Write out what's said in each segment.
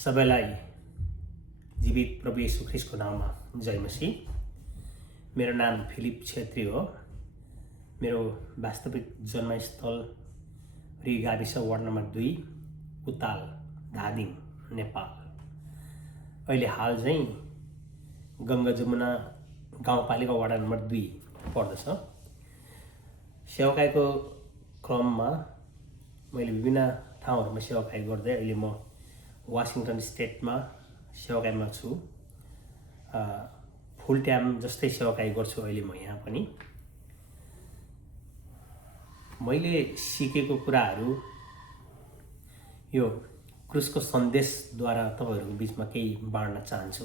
सबैलाई जीवित प्रभु येशू ख्रिस्टको नाममा जय मसीह। मेरो नाम फिलिप छेत्री हो। मेरो वास्तविक जन्मस्थल री गाविस वार्ड नम्बर 2 उताल धादिङ नेपाल। अहिले हाल चाहिँ गङ्गा जमुना गाउँपालिका वार्ड नम्बर 2 पर्दछ। सेवाकाईको क्रममा मैले विभिन्न ठाउँहरूमा सेवाकाई गर्दै अहिले म वाशिङटन स्टेटमा सेवाकाईमा छु। फुल टाइम जस्तै सेवाकाई गर्छु अहिले म यहाँ पनि। मैले सिकेको कुराहरू यो क्रुसको सन्देशद्वारा तपाईहरुको बीचमा केही बाँड्न चाहन्छु।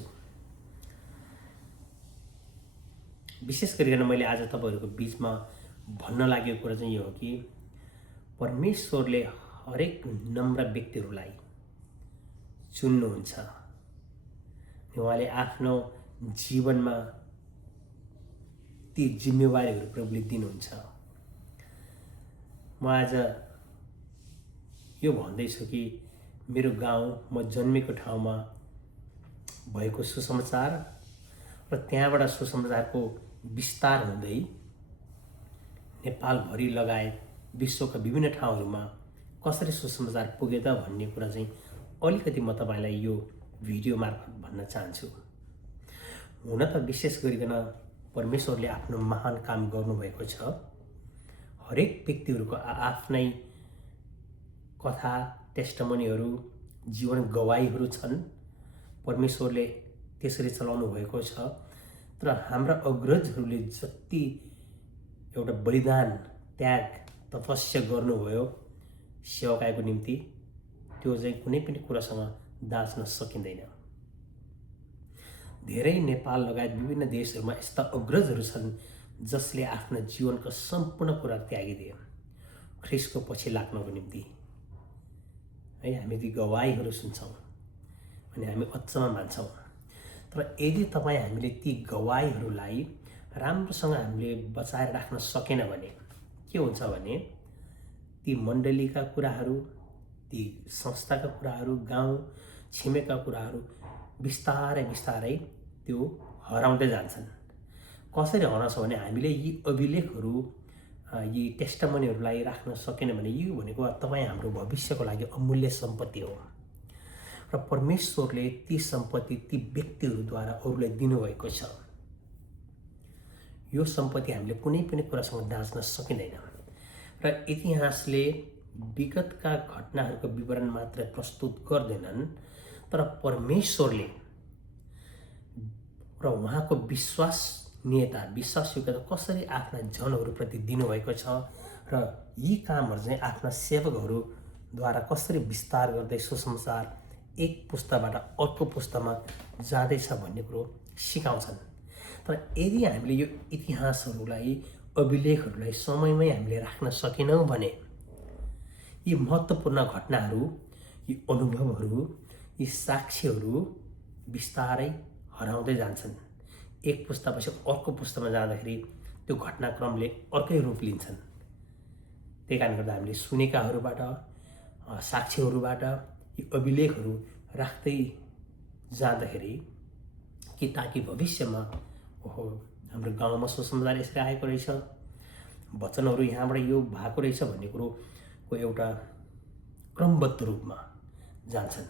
विशेष गरिकन मैले आज तपाईहरुको बीचमा भन्न लागेको कुरा चाहिँ यो हो कि परमेश्वरले हरेक नम्र व्यक्तिहरूलाई चुन्नुहुन्छ। उहाँले आफ्नो जीवनमा ती जिम्मेवारीहरू प्रभुले दिनुहुन्छ। म आज यो भन्दैछु कि मेरो गाउँ म जन्मेको ठाउँमा भएको सुसमाचार र त्यहाँबाट सुसमाचारको विस्तार हुँदै नेपालभरि लगायत विश्वका विभिन्न ठाउँहरूमा कसरी सुसमाचार पुगे त भन्ने कुरा चाहिँ अलिकति म तपाईलाई यो भिडियो मार्फत भन्न चाहन्छु। हुन त विशेष गरिकन परमेश्वरले आफ्नो महान काम गर्नुभएको छ। हरेक व्यक्तिहरूको आफ्नै कथा टेस्टमनीहरू जीवन गवाहीहरू छन्। परमेश्वरले त्यसरी चलाउनु भएको छ। तर हाम्रा अग्रजहरूले जति एउटा बलिदान त्याग तपस्या गर्नुभयो सेवाकाईको निम्ति त्यो चाहिँ कुनै पनि कुरासँग दाँच्न सकिँदैन। धेरै नेपाल लगायत विभिन्न देशहरूमा यस्ता अग्रजहरू छन् जसले आफ्नो जीवनको सम्पूर्ण कुरा त्यागिदिए ख्रिस्टको पछि लाग्नको निम्ति। है, हामी ती गवाहीहरू सुन्छौँ अनि हामी अचम्म मान्छौँ। तर यदि हामीले ती गवाहीहरूलाई राम्रोसँग हामीले बचाएर राख्न सकेन भने के हुन्छ भने ती मण्डलीका कुराहरू, ती संस्थाका कुराहरू, गाउँ छिमेकका कुराहरू बिस्तारै बिस्तारै त्यो हराउँदै जान्छन्। कसरी हराउँछ भने हामीले यी अभिलेखहरू, यी टेस्टमनीहरूलाई राख्न सकेन भने यो भनेको हाम्रो भविष्यको लागि अमूल्य सम्पत्ति हो र परमेश्वरले ती सम्पत्ति ती व्यक्तिहरूद्वारा अरूलाई दिनुभएको छ। यो सम्पत्ति हामीले कुनै पनि कुरासँग दाँच्न सकिँदैन। र इतिहासले विगतका घटनाहरूको विवरण मात्र प्रस्तुत गर्दैनन्, तर परमेश्वरले र उहाँको विश्वसनीयता विश्वासयोग्यता कसरी आफ्ना जनहरूप्रति दिनुभएको छ र यी कामहरू चाहिँ आफ्ना सेवकहरूद्वारा कसरी विस्तार गर्दै सुसमाचार एक पुस्ताबाट अर्को पुस्तामा जाँदैछ भन्ने कुरो सिकाउँछन्। तर यदि हामीले यो इतिहासहरूलाई अभिलेखहरूलाई समयमै हामीले राख्न सकेनौँ भने यी महत्त्वपूर्ण घटनाहरू, यी अनुभवहरू, यी साक्ष्यहरू बिस्तारै हराउँदै जान्छन्। एक पुस्तापछि अर्को पुस्तामा जाँदाखेरि त्यो घटनाक्रमले अर्कै रूप लिन्छन्। त्यही कारणले गर्दा हामीले सुनेकाहरूबाट, साक्ष्यहरूबाट यी अभिलेखहरू राख्दै जाँदाखेरि कि ताकि भविष्यमा हाम्रो गाउँमा सुसमाचार यसरी आएको रहेछ, वचनहरू यहाँबाट यो भएको रहेछ भन्ने कुरोको एउटा क्रमबद्ध रूपमा जान्छन्।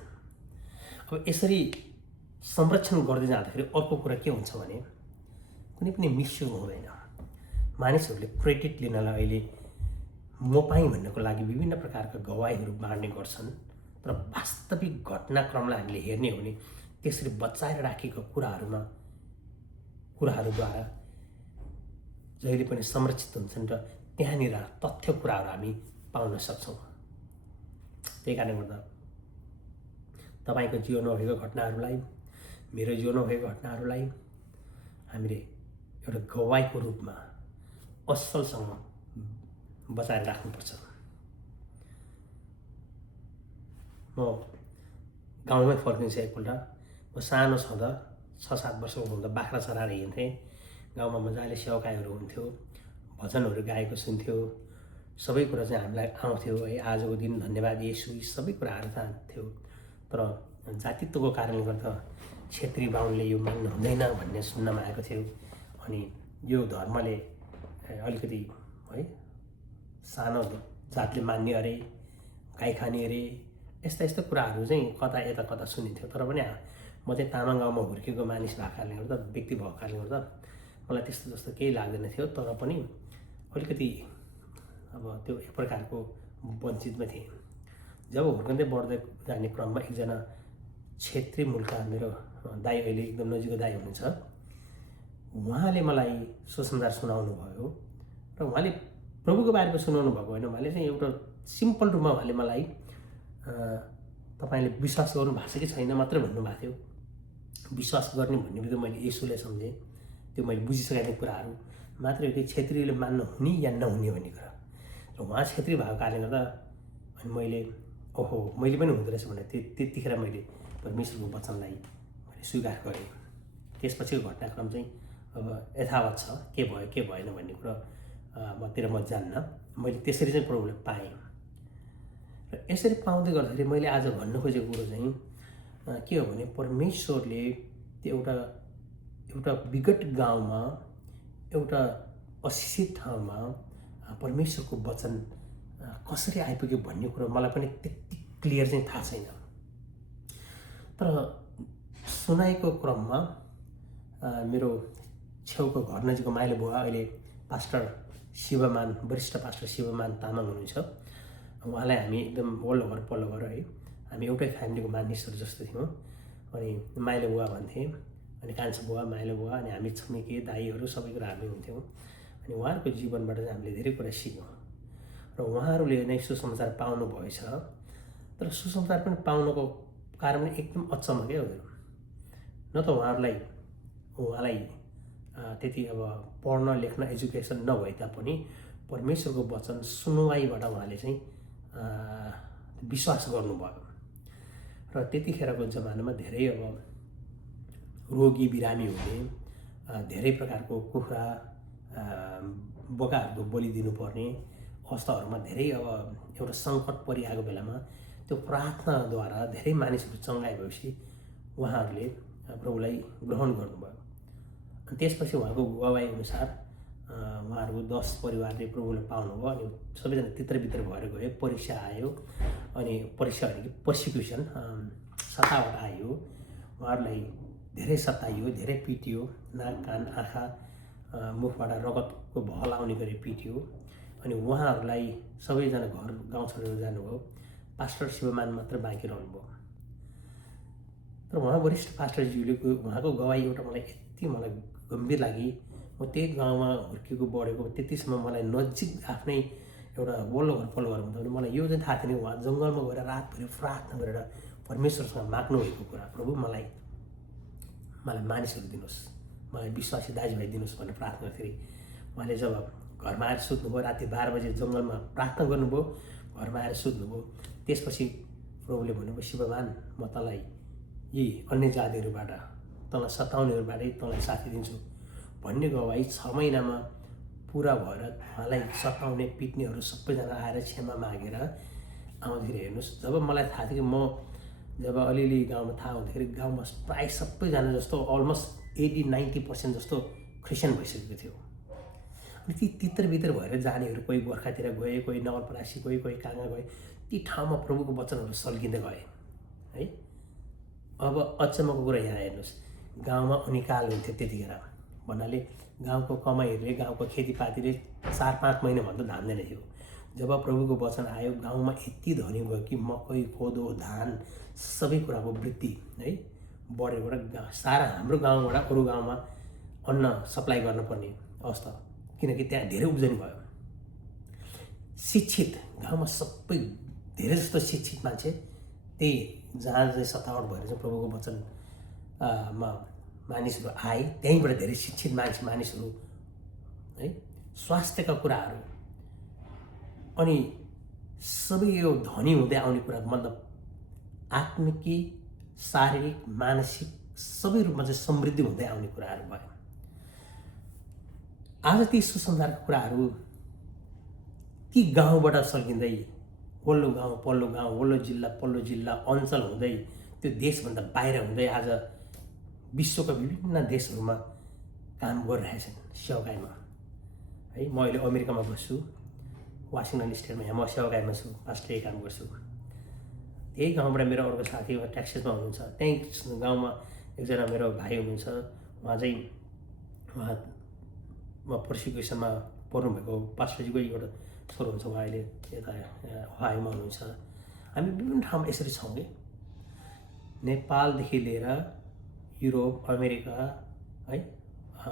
अब यसरी संरक्षण गर्दै जाँदाखेरि अर्को कुरा के हुन्छ भने कुनै पनि मिसयुज हुँदैन। मानिसहरूले क्रेडिट लिनलाई अहिले म पाएँ भन्नको लागि विभिन्न प्रकारका गवाहीहरू बाँड्ने गर्छन्। तर वास्तविक घटनाक्रमलाई हामीले हेर्ने हो भने त्यसरी बचाएर राखेको कुराहरूद्वारा जहिले पनि संरक्षित हुन्छन् र त्यहाँनिर तथ्य कुराहरू हामी पाउन सक्छौँ। त्यही कारणले गर्दा तपाईँको जीवनमा भएको घटनाहरूलाई, मेरो जीवनमा भएको घटनाहरूलाई हामीले एउटा गवाहीको रूपमा असलसँग बचाएर राख्नुपर्छ। म गाउँमै फर्किन्छु एकपल्ट। म सानो छँदा 6-7 वर्षको हुँदा बाख्रा चराएर हिँड्थेँ। गाउँमा मजाले सेवाकाईहरू हुन्थ्यो, भजनहरू गाएको सुन्थ्यो, सबै कुरा चाहिँ हामीलाई आउँथ्यो। है, आजको दिन धन्यवाद येशू, सबै कुराहरू थियो। तर जातित्वको कारणले गर्दा क्षेत्री बाहुनले यो मान्नु हुँदैन भन्ने सुन्नमा आएको थियो। अनि यो धर्मले अलिकति है सानो जातले मान्ने अरे, गाई खाने अरे, यस्ता यस्ता कुराहरू चाहिँ कता यता कता सुनिन्थ्यो। तर पनि म चाहिँ तामाङ गाउँमा हुर्केको मानिस भएको कारणले गर्दा, व्यक्ति भएको कारणले गर्दा मलाई त्यस्तो जस्तो केही लाग्दैन थियो। तर पनि अलिकति अब त्यो एक प्रकारको वञ्चितमा थिएँ। जब हुर्कँदै बढ्दै जाने क्रममा एकजना क्षेत्री मूलका मेरो दाइ, अहिले एकदम नजिकको दाइ हुनुहुन्छ, उहाँले मलाई सुसमाचार सुनाउनु भयो। र उहाँले प्रभुको बारेमा सुनाउनु भएको होइन, उहाँले चाहिँ एउटा सिम्पल रूपमा उहाँले मलाई तपाईँले विश्वास गर्नु भएको छ कि छैन मात्रै भन्नुभएको थियो। विश्वास गर्ने भन्ने बित्तिकै मैले येशूलाई सम्झेँ, त्यो मैले बुझिसकेको कुराहरू मात्रै हो कि क्षेत्रीले मान्न हुने या नहुने भन्ने कुरा। र उहाँ क्षेत्री भएको कारणले गर्दा अनि मैले ओहो मैले पनि हुँदो रहेछ भनेर त्यतिखेर मैले परमेश्वरको वचनलाई मैले स्वीकार गरेँ। त्यसपछिको घटनाक्रम चाहिँ अब यथावत छ, के भयो के भएन भन्ने कुरा म जान्न। मैले त्यसरी चाहिँ प्रभुलाई पाएँ। र यसरी पाउँदै गर्दाखेरि मैले आज भन्न खोजेको कुरो चाहिँ के हो भने परमेश्वरले त्यो एउटा विकट गाउँमा, एउटा अशिक्षित ठाउँमा परमेश्वरको वचन कसरी आइपुग्यो भन्ने कुरो मलाई पनि त्यति क्लियर चाहिँ थाहा छैन। तर सुनाएको क्रममा मेरो छेउको घर नजिकको माइलो बुवा, अहिले पास्टर शिवमान, वरिष्ठ पास्टर शिवमान तामाङ हुनुहुन्छ। उहाँलाई हामी एकदम वल्लो घर पल्लो घर है, हामी एउटै फ्यामिलीको मानिसहरू जस्तो थियौँ। अनि माइलो बुवा भन्थेँ, अनि कान्छो बुवा, माइलो बुवा, अनि हामी छिमेकी दाईहरू सबै कुरा हामी हुन्थ्यौँ। अनि उहाँहरूको जीवनबाट चाहिँ हामीले धेरै कुरा सिक्यौँ। र उहाँहरूले नै सुसमाचार पाउनु भएछ। तर सुसमाचार पनि पाउनुको कारण एकदम अचम्म क्या हजुर। न त उहाँलाई त्यति अब पढ्न लेख्न एजुकेसन नभए तापनि परमेश्वरको वचन सुनुवाईबाट उहाँले चाहिँ विश्वास गर्नुभयो। र त्यतिखेरको जमानामा धेरै अब रोगी बिरामी हुने, धेरै प्रकारको कुखुरा बोकाहरूको बलि दिनुपर्ने अवस्थाहरूमा धेरै अब एउटा सङ्कट परिआएको बेलामा त्यो प्रार्थनाद्वारा धेरै मानिसहरू चङ्गाइ भएपछि उहाँहरूले प्रभुलाई ग्रहण गर्नुभयो। अनि त्यसपछि उहाँको गवाई अनुसार उहाँहरूको 10 परिवारले प्रभुलाई पाउनुभयो। अनि सबैजना तित्रबित्र भएर गयो। परीक्षा आयो, अनि परीक्षा होइन कि पर्सिक्युसन, सतावट आयो। उहाँहरूलाई धेरै सताइयो, धेरै पिटियो, नाक कान आँखा मुखबाट रगतको भल आउने गरी पिटियो। अनि उहाँहरूलाई सबैजना घर गाउँ छोडेर जानुभयो। पास्टर शिवमान मात्र बाँकी रहनुभयो। तर उहाँ वरिष्ठ पास्टरज्यूले उहाँको गवाई एउटा मलाई गम्भीर लागि। म त्यही गाउँमा हुर्केको बढेको, त्यतिसम्म मलाई नजिक आफ्नै एउटा वल्लो घर पल्लो घर हुँदा पनि मलाई यो चाहिँ थाहा थिएन। उहाँ जङ्गलमा गएर रातभरि प्रार्थना गरेर परमेश्वरसँग माग्नु भएको कुरा, प्रभु मलाई मानिसहरू दिनुहोस्, मलाई विश्वासी दाजुभाइ दिनुहोस् भनेर प्रार्थना गर्थेँ। उहाँले जब घरमा आएर सुत्नुभयो, राति 12 बजे जङ्गलमा प्रार्थना गर्नुभयो, घरमा आएर सुत्नुभयो। त्यसपछि प्रभुले भन्नुभयो, शिवमान म तँलाई यी अन्य जातिहरूबाट, तँलाई सताउनेहरूबाटै तँलाई साथी दिन्छु भन्ने गवाई 6 महिनामा पुरा भएर उहाँलाई सताउने पिट्नेहरू सबैजना आएर क्षमा मागेर आउँदाखेरि हेर्नुहोस्। जब मलाई थाहा थियो कि म जब अलिअलि गाउँमा थाहा हुँदाखेरि गाउँमा प्रायः सबैजना जस्तो अलमोस्ट 80-90% जस्तो क्रिस्चियन भइसकेको थियो। अनि ती तित्रबित्र भएर जानेहरू कोही गोर्खातिर गए, कोही नवलपरासी गए, कोही काँगा गए। ती ठाउँमा प्रभुको वचनहरू सल्किँदै गए है। अब अचम्मको कुरा यहाँ हेर्नुहोस्, गाउँमा अनिकाल हुन्थ्यो त्यतिखेर भन्नाले गाउँको कमाइहरूले, गाउँको खेतीपातीले 4-5 महिनाभन्दा धान्दैन थियो। जब प्रभुको वचन आयो, गाउँमा यति धनी भयो कि मकै, कोदो, धान सबै कुराको वृद्धि है बढेर सारा हाम्रो गाउँबाट अरू गाउँमा अन्न सप्लाई गर्नुपर्ने अवस्था, किनकि त्यहाँ धेरै उब्जनी भयो। शिक्षित गाउँमा सबै धेरै जस्तो शिक्षित मान्छे, त्यही जहाँ चाहिँ सतावट भएर चाहिँ प्रभुको वचन मानिसहरू आए, त्यहीँबाट धेरै शिक्षित मानिसहरू है, स्वास्थ्यका कुराहरू, अनि सबै यो धनी हुँदै आउने कुरा, मतलब आत्मिकी, शारीरिक, मानसिक सबै रूपमा चाहिँ समृद्धि हुँदै आउने कुराहरू भयो। आज ती सुसमाचारका कुराहरू ती गाउँबाट सल्किँदै वल्लो गाउँ, पल्लो गाउँ, वल्लो जिल्ला, पल्लो जिल्ला, अञ्चल हुँदै त्यो देशभन्दा बाहिर हुँदै आज विश्वका विभिन्न देशहरूमा काम गरिरहेछन् सेवाकायमा है। म अहिले अमेरिकामा बस्छु, वासिङटन स्टेटमा। यहाँ म सेवाकायमा छु, पास्टरको काम गर्छु। त्यही गाउँबाट मेरो अर्को साथी टेक्सासमा हुनुहुन्छ। त्यही गाउँमा एकजना मेरो भाइ हुनुहुन्छ। उहाँ पर्सिक्युसनमा पर्नुभएको पास्टरजीको एउटा छोरो हुन्छ। उहाँ अहिले यता हवाईमा हुनुहुन्छ। हामी विभिन्न ठाउँमा यसरी छौँ कि नेपालदेखि लिएर युरोप, अमेरिका है,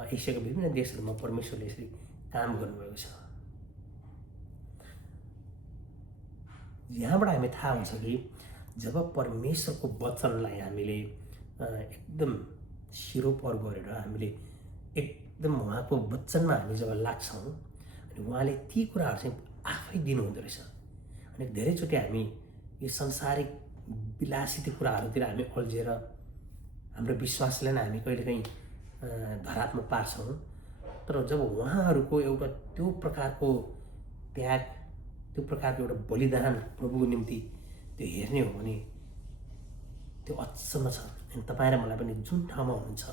एसियाका विभिन्न देशहरूमा परमेश्वरले यसरी काम गर्नुभएको छ। यहाँबाट हामी थाहा हुन्छ कि जब परमेश्वरको वचनलाई हामीले एकदम सिरोपर गरेर हामीले एकदम उहाँको वचनमा हामी जब लाग्छौँ अनि उहाँले ती कुराहरू चाहिँ आफै दिनुहुँदो रहेछ। अनि धेरैचोटि हामी यो संसारिक विलासित कुराहरूतिर हामी अल्झेर हाम्रो विश्वासलाई नै हामी कहिलेकाहीँ धरापमा पार्छौँ। तर जब उहाँहरूको एउटा त्यो प्रकारको त्याग, त्यो प्रकारको एउटा बलिदान प्रभुको निम्ति त्यो हेर्ने हो भने त्यो अचम्म छ। अनि तपाईँ र मलाई पनि जुन ठाउँमा हुनुहुन्छ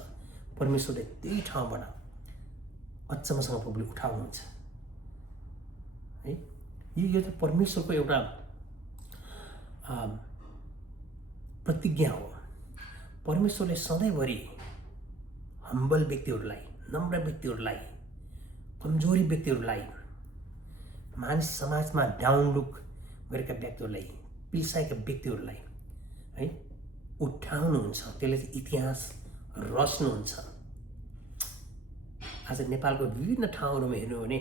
परमेश्वरले त्यही ठाउँबाट अचम्मसँग प्रभुले उठाउनुहुन्छ है। यो चाहिँ परमेश्वरको एउटा प्रतिज्ञा हो। परमेश्वरले सधैँभरि हम्बल व्यक्तिहरूलाई, नम्र व्यक्तिहरूलाई, कमजोरी व्यक्तिहरूलाई, मानिस समाजमा डाउन लुक गरेका व्यक्तिहरूलाई, पिल्साएका व्यक्तिहरूलाई है उठाउनुहुन्छ। त्यसले चाहिँ इतिहास रच्नुहुन्छ। आज नेपालको विभिन्न ठाउँहरूमा हेर्नु हो भने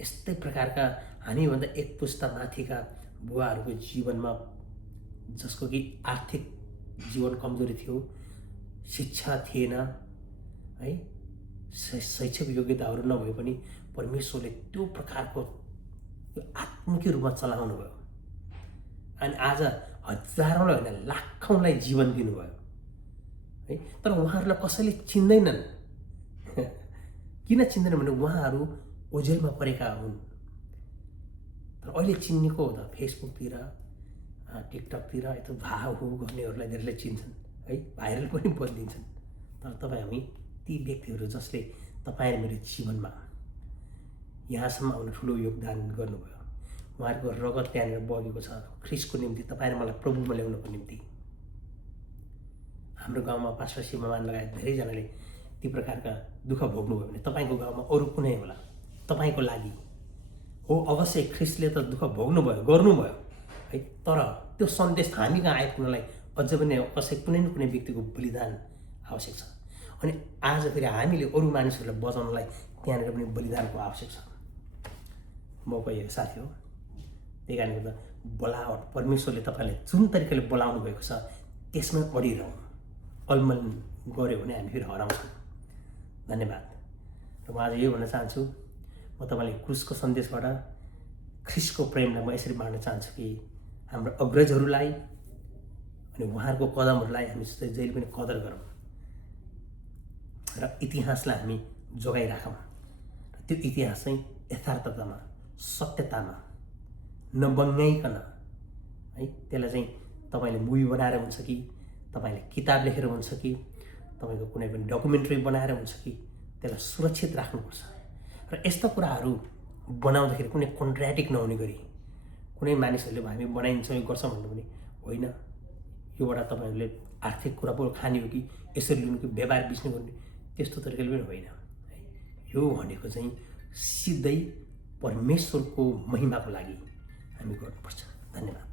यस्तै प्रकारका हामीभन्दा एक पुस्ता माथिका बुवाहरूको जीवनमा, जसको कि आर्थिक जीवन कमजोरी थियो, शिक्षा थिएन है, शैक्षिक योग्यताहरू नभए पनि परमेश्वरले त्यो प्रकारको त्यो आत्मिक रूपमा चलाउनु भयो। अनि आज हजारौँलाई होइन लाखौँलाई जीवन दिनुभयो है। तर उहाँहरूलाई कसैले चिन्दैनन्। किन चिन्दैन भने उहाँहरू ओझेलमा परेका हुन्। तर अहिले चिन्नेको हो त फेसबुकतिर, टिकटकतिर यता भाहु गर्नेहरूलाई धेरैले चिन्छन् है, भाइरल पनि बनिदिन्छन्। तर तपाईँ हामी ती व्यक्तिहरू जसले तपाईँ र मेरो जीवनमा यहाँसम्म आउन ठुलो योगदान गर्नुभयो। उहाँहरूको रगत त्यहाँनिर बगेको छ ख्रिस्टको निम्ति, तपाईँ र मलाई प्रभुमा ल्याउनको निम्ति। हाम्रो गाउँमा पास्टर शिवमान लगायत धेरैजनाले ती प्रकारका दुःख भोग्नुभयो भने तपाईँको गाउँमा अरू कुनै होला तपाईँको लागि हो। अवश्य ख्रिस्टले त दुःख भोग्नुभयो, गर्नुभयो है। तर त्यो सन्देश हामी कहाँ आइपुग्नलाई अझ पनि कुनै न कुनै व्यक्तिको बलिदान आवश्यक छ। अनि आज फेरि हामीले अरू मानिसहरूलाई बचाउनलाई त्यहाँनिर पनि बलिदानको आवश्यक छ। म कोही साथी हो, त्यही कारणले गर्दा बोलावट परमेश्वरले तपाईँलाई जुन तरिकाले बोलाउनु भएको छ त्यसमै अडिरहँ। अलमल गऱ्यो भने हामी फेरि हराउँछौँ। धन्यवाद। र म आज यो भन्न चाहन्छु, म तपाईँलाई क्रुसको सन्देशबाट ख्रिस्टको प्रेमलाई म यसरी बाँड्न चाहन्छु कि हाम्रो अग्रजहरूलाई अनि उहाँहरूको कदमहरूलाई हामी जहिले पनि कदर गरौँ र इतिहासलाई हामी जोगाइराखौँ। र त्यो इतिहास चाहिँ यथार्थतामा, सत्यतामा नबङ्गाइकन है, त्यसलाई चाहिँ तपाईँले मुभी बनाएर हुन्छ कि तपाईँले किताब लेखेर हुन्छ कि तपाईँको कुनै पनि डकुमेन्ट्री बनाएर हुन्छ कि त्यसलाई सुरक्षित राख्नुपर्छ। र यस्ता कुराहरू बनाउँदाखेरि कुनै कन्ट्राडिक्ट नहुने गरी कुनै मानिसहरूले हामी बनाइन्छौँ यो गर्छौँ भन्नु पनि होइन। योबाट तपाईँहरूले आर्थिक कुरा पो खाने हो कि यसरी लिनु कि व्यवहार बिच्नु गर्ने, त्यस्तो तरिकाले पनि होइन। यो भनेको चाहिँ सिधै परमेश्वरको महिमाको लागि हामी गर्नुपर्छ। धन्यवाद।